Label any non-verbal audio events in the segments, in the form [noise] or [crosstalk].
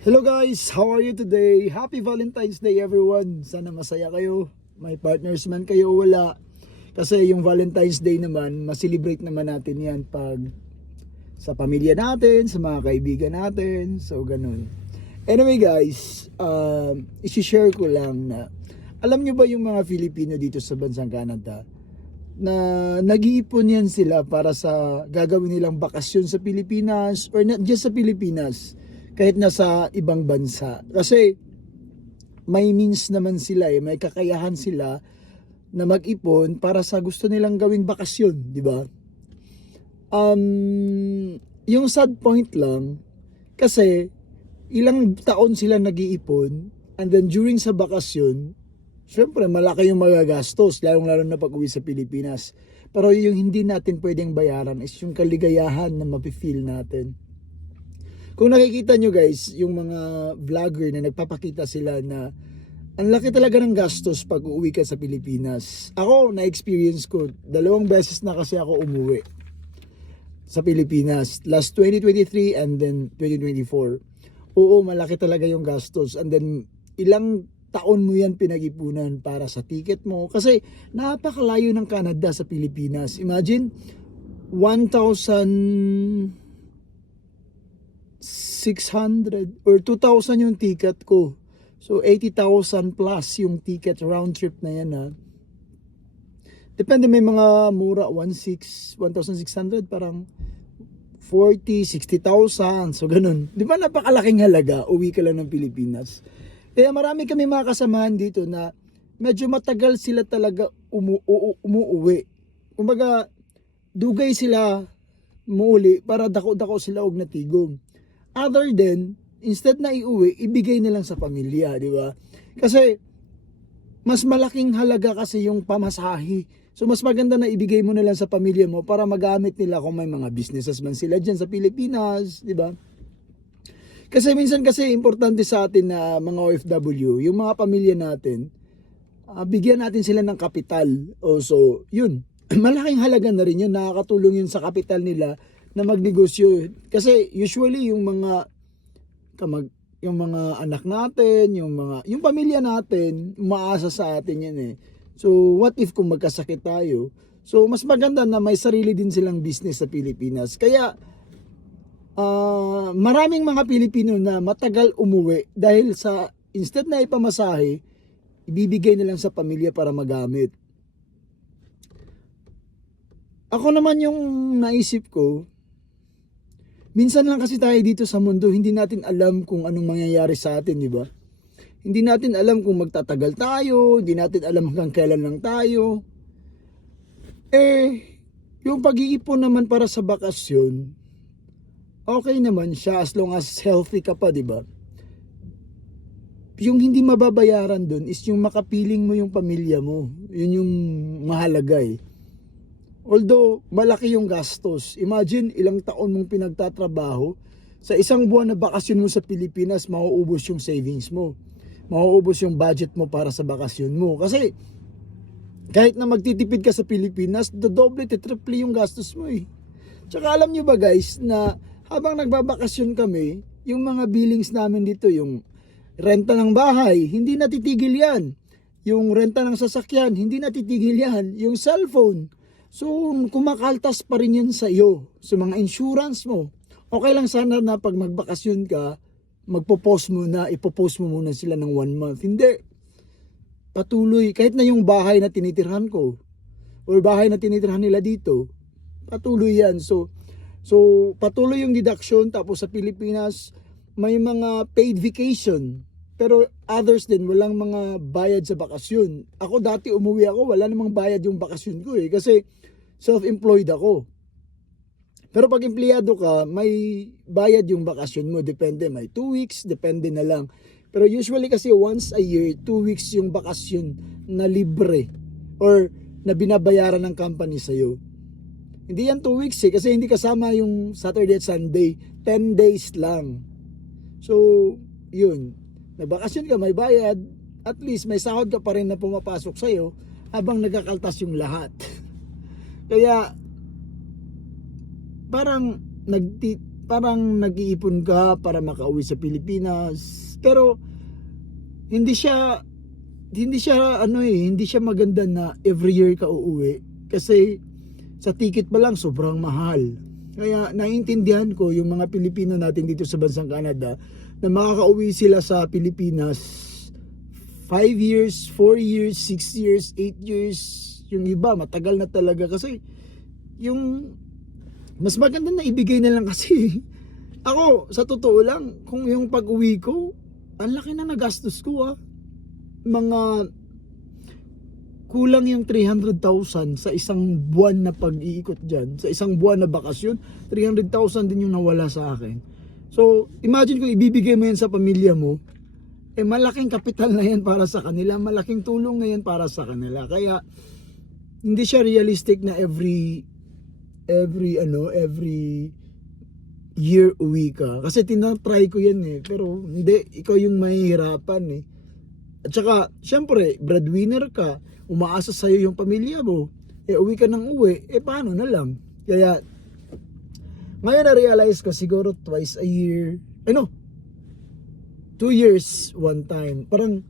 Hello guys, how are you today? Happy Valentine's Day everyone. Sana masaya kayo. May partners man kayo o wala. Kasi yung Valentine's Day naman, masilibrate naman natin yan pag sa pamilya natin, sa mga kaibigan natin. So, ganun. Anyway guys, um, isi-share ko lang na alam nyo ba yung mga Filipino dito sa bansang Canada na nag-iipon yan sila para sa gagawin nilang bakasyon sa Pilipinas or not just sa Pilipinas kahit nasa ibang bansa. Kasi may means naman sila eh, may kakayahan sila na mag-ipon para sa gusto nilang gawing bakasyon, di ba? Um, yung sad point lang, kasi ilang taon sila nag-iipon and then during sa bakasyon, syempre malaki yung magagastos, lalong-lalo na pag uwi sa Pilipinas. Pero yung hindi natin pwedeng bayaran is yung kaligayahan na mapifeel natin. Kung nakikita nyo guys, yung mga vlogger na nagpapakita sila na ang laki talaga ng gastos pag uuwi ka sa Pilipinas. Ako, na-experience ko, dalawang beses na kasi ako umuwi sa Pilipinas. Last 2023 and then 2024. Oo, malaki talaga yung gastos. And then, ilang taon mo yan pinag-ipunan para sa ticket mo. Kasi, napakalayo ng Canada sa Pilipinas. Imagine, 1,000... 600 or 2,000 yung ticket ko. So 80,000 plus yung ticket round trip na yan ha. Depende may mga mura 16 1,600 parang 40, 60,000 so ganun. Di ba napakalaking halaga uwi ka lang ng Pilipinas. Kaya marami kami mga kasamahan dito na medyo matagal sila talaga umu umuuwi. Kumbaga dugay sila muuli para dako-dako sila og natigom other than instead na iuwi, ibigay na lang sa pamilya, di ba? Kasi mas malaking halaga kasi yung pamasahe. So mas maganda na ibigay mo na lang sa pamilya mo para magamit nila kung may mga businesses man sila diyan sa Pilipinas, di ba? Kasi minsan kasi importante sa atin na mga OFW, yung mga pamilya natin, ah, bigyan natin sila ng kapital. O so, yun. [clears throat] Malaking halaga na rin yun. Nakakatulong yun sa kapital nila na magnegosyo. Kasi usually yung mga kamag yung mga anak natin, yung mga yung pamilya natin, umaasa sa atin yan eh. So what if kung magkasakit tayo? So mas maganda na may sarili din silang business sa Pilipinas. Kaya ah, maraming mga Pilipino na matagal umuwi dahil sa instead na ipamasahe, ibibigay na lang sa pamilya para magamit. Ako naman yung naisip ko, minsan lang kasi tayo dito sa mundo, hindi natin alam kung anong mangyayari sa atin, di ba? Hindi natin alam kung magtatagal tayo, hindi natin alam hanggang kailan lang tayo. Eh, yung pag-iipon naman para sa bakasyon, okay naman siya as long as healthy ka pa, di ba? Yung hindi mababayaran dun is yung makapiling mo yung pamilya mo. Yun yung mahalaga eh. Although malaki yung gastos, imagine ilang taon mong pinagtatrabaho, sa isang buwan na bakasyon mo sa Pilipinas, mauubos yung savings mo. Mauubos yung budget mo para sa bakasyon mo. Kasi kahit na magtitipid ka sa Pilipinas, dodoble, triple yung gastos mo eh. Tsaka alam nyo ba guys, na habang nagbabakasyon kami, yung mga billings namin dito, yung renta ng bahay, hindi natitigil yan. Yung renta ng sasakyan, hindi natitigil yan. Yung cellphone, So, kumakaltas pa rin yun sa iyo, sa mga insurance mo. Okay lang sana na pag magbakasyon ka, magpo-post mo na, ipopost mo muna sila ng one month. Hindi. Patuloy. Kahit na yung bahay na tinitirhan ko, or bahay na tinitirhan nila dito, patuloy yan. So, so patuloy yung deduction. Tapos sa Pilipinas, may mga paid vacation. Pero others din, walang mga bayad sa bakasyon. Ako dati umuwi ako, wala namang bayad yung bakasyon ko eh. Kasi self-employed ako. Pero pag empleyado ka, may bayad yung bakasyon mo. Depende, may 2 weeks, depende na lang. Pero usually kasi once a year, 2 weeks yung bakasyon na libre or na binabayaran ng company sa'yo. Hindi yan 2 weeks eh, kasi hindi kasama yung Saturday at Sunday. 10 days lang. So, yun. Nagbakasyon ka, may bayad. At least may sahod ka pa rin na pumapasok sa'yo habang nagkakaltas yung lahat. [laughs] Kaya, parang nagti parang nag-iipon ka para makauwi sa Pilipinas. Pero hindi siya hindi siya ano eh, hindi siya maganda na every year ka uuwi kasi sa ticket pa lang sobrang mahal. Kaya naiintindihan ko yung mga Pilipino natin dito sa bansang Canada na makakauwi sila sa Pilipinas 5 years, 4 years, 6 years, 8 years. Yung iba matagal na talaga kasi yung mas maganda na ibigay na lang kasi [laughs] ako sa totoo lang kung yung pag-uwi ko ang laki na nagastos ko ah mga kulang yung 300,000 sa isang buwan na pag-iikot dyan. Sa isang buwan na bakasyon, 300,000 din yung nawala sa akin. So, imagine kung ibibigay mo yan sa pamilya mo, eh malaking kapital na yan para sa kanila, malaking tulong na yan para sa kanila. Kaya, hindi siya realistic na every, every, ano, every year uwi ka. Kasi tinatry ko yan eh. Pero, hindi, ikaw yung mahihirapan eh. At saka, syempre, breadwinner ka, umaasa sa'yo yung pamilya mo, eh uwi ka ng uwi, eh paano na lang? Kaya, ngayon na-realize ko siguro twice a year, eh no, two years one time, parang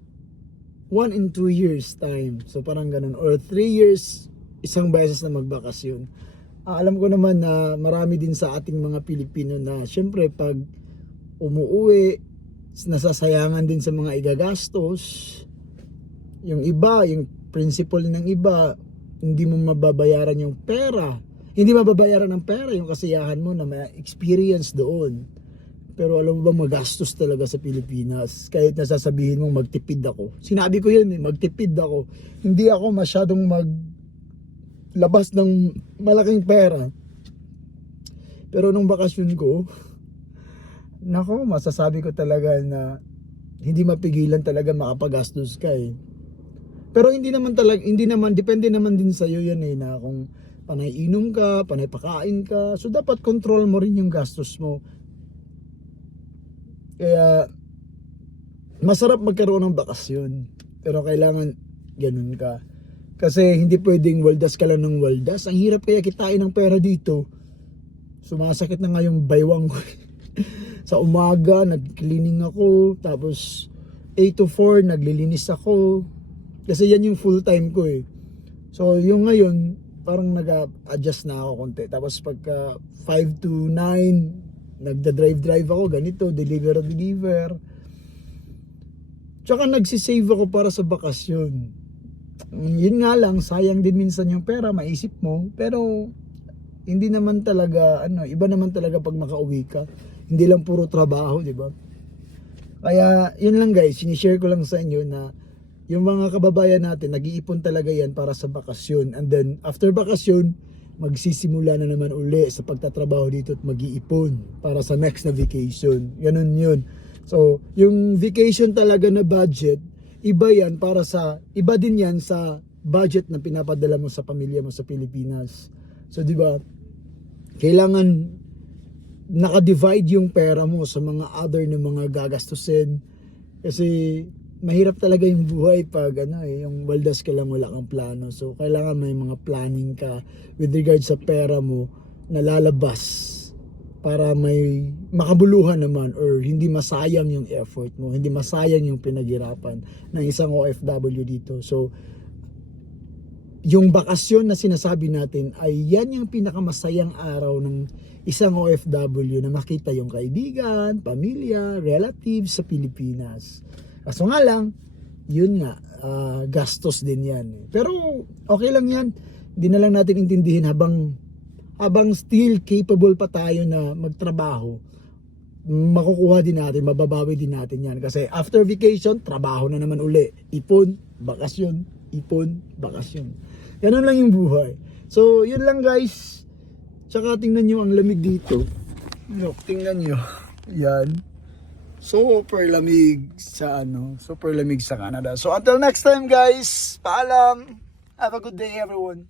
one in two years time. So parang ganun. Or three years, isang beses na magbakasyon. Ah, alam ko naman na marami din sa ating mga Pilipino na syempre pag umuwi, nasasayangan din sa mga igagastos. Yung iba, yung principal ng iba, hindi mo mababayaran yung pera. Hindi mababayaran ng pera yung kasiyahan mo na may experience doon. Pero alam mo ba magastos talaga sa Pilipinas kahit nasasabihin mo magtipid ako. Sinabi ko yun eh, magtipid ako. Hindi ako masyadong mag labas ng malaking pera. Pero nung bakasyon ko, [laughs] nako, masasabi ko talaga na hindi mapigilan talaga makapagastos ka eh. Pero hindi naman talaga, hindi naman, depende naman din sa'yo yan eh, na kung panay inom ka, panay pakain ka, so dapat control mo rin yung gastos mo. Kaya, masarap magkaroon ng bakasyon, pero kailangan ganun ka. Kasi hindi pwedeng waldas ka lang ng waldas. Ang hirap kaya kitain ng pera dito. Sumasakit na nga yung baywang ko. [laughs] sa umaga, nag-cleaning ako. Tapos, 8 to 4, naglilinis ako. Kasi yan yung full time ko eh. So, yung ngayon, parang nag-adjust na ako konti. Tapos pagka 5 to 9, nagda-drive-drive ako, ganito, deliver-deliver. Tsaka nagsisave ako para sa bakasyon. Yun nga lang, sayang din minsan yung pera, maisip mo. Pero, hindi naman talaga, ano, iba naman talaga pag makauwi ka. Hindi lang puro trabaho, di ba? Kaya, yun lang guys, sinishare ko lang sa inyo na yung mga kababayan natin, nag-iipon talaga yan para sa bakasyon. And then, after bakasyon, magsisimula na naman uli sa pagtatrabaho dito at mag-iipon para sa next na vacation. Ganun yun. So, yung vacation talaga na budget, iba yan para sa, iba din yan sa budget na pinapadala mo sa pamilya mo sa Pilipinas. So, di ba, kailangan naka-divide yung pera mo sa mga other na mga gagastusin. Kasi mahirap talaga yung buhay pag ano eh, yung waldas ka lang wala kang plano. So kailangan may mga planning ka with regard sa pera mo na lalabas para may makabuluhan naman or hindi masayang yung effort mo, hindi masayang yung pinaghirapan ng isang OFW dito. So yung bakasyon na sinasabi natin ay yan yung pinakamasayang araw ng isang OFW na makita yung kaibigan, pamilya, relatives sa Pilipinas. Kaso nga lang, yun nga, ah, gastos din yan. Pero okay lang yan. Hindi na lang natin intindihin habang habang still capable pa tayo na magtrabaho, makukuha din natin, mababawi din natin yan. Kasi after vacation, trabaho na naman uli. Ipon, bakasyon, ipon, bakasyon. Ganun lang yung buhay. So, yun lang guys. Tsaka tingnan nyo ang lamig dito. Look, tingnan nyo. Yan. Super lamig sa ano, super lamig sa Canada. So until next time guys, paalam. Have a good day everyone.